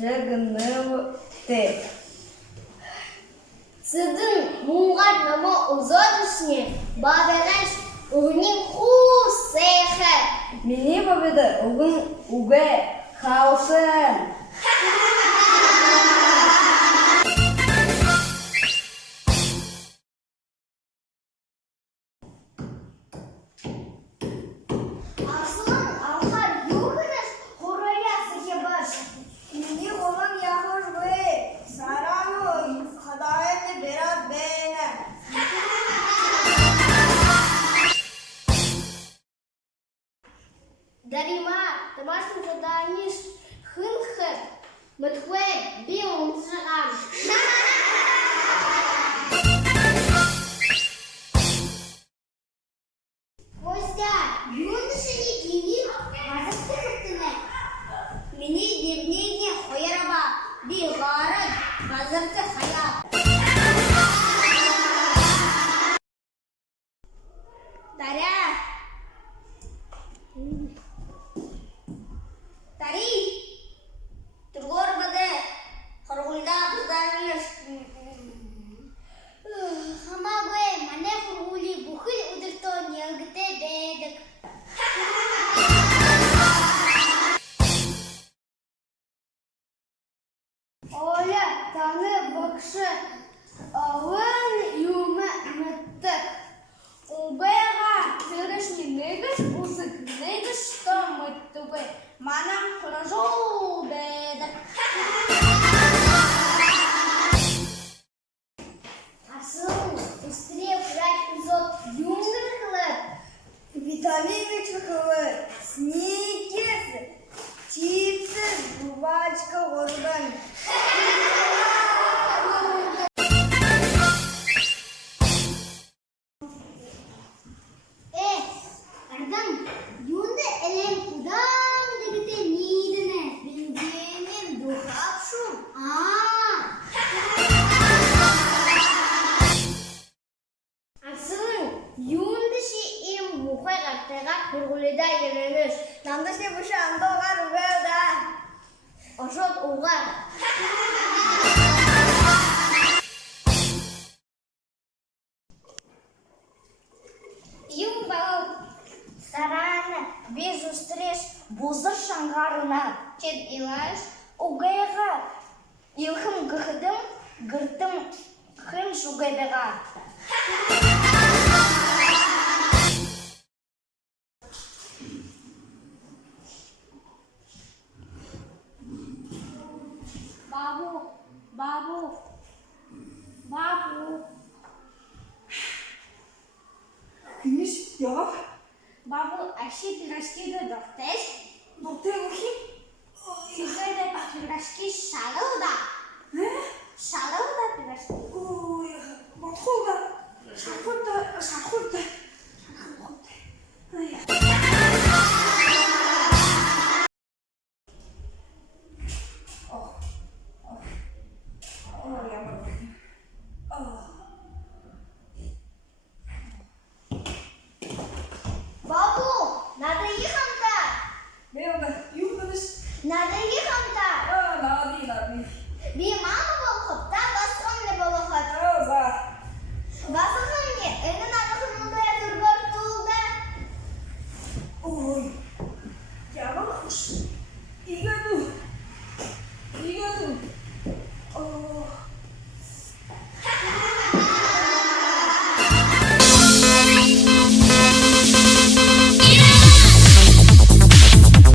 шагнути. Сыдың мұңғар намы ұзад үшіне, бабенаш ұғынен құсайқы. Мені бабеді ұғын ұғы қаусын. Асылың алқар юғыныз құрая сыке баш. Мені қолын яғыш бұй, сарану қадайымды берат бәйіні. Дарима, домашний заданиш хын-хын, мытхуэт биом жығам. Костя, юношыны геним ғазықты қыттыны. Мені дебнейне қойараба, би ғарыд ғазырты хаят. Даря! Тари! Тұрғыр бұды, құрғылда бұздарыңыз. Хамагуэ, мане құрғылы бұхыл ұдырто негіте бәдік. Оля, таны бақшы, ауын юмы мүттік. Убайға түрішні негіш, ұзық негіш, что мүттігі. Манам құржол бәдік. Асыл, үстіре фрать ұзот юңгір қылып. Витамины чықылы, снекерсы, чипсы, жвачка, ордан. Ардам, юнды әлем құдам дегіте нейдіні білгенен дұқап шум. Асылың, юнды ши ем мұқай қақтайға құрғылыда ерініз. Намды ше бұшы анда оғар ұғар да. Ошот ұғар. Юм бау сараны без устреш бузыр шаңғарына чет илаш угайға илхым гыхыдым гыртым хым шугайбеға. Бабу. Күніш, яғап? Бабу, әші пирашки да доқтеш? Доқтай өкім? Сізгай да пирашки шалыл да. Шалыл да пирашки. Ой, батқолда, шақырда. Бабу, надо ехать-то. Бейлда, юғыныш. Надо ехать-то. Нади. Би мама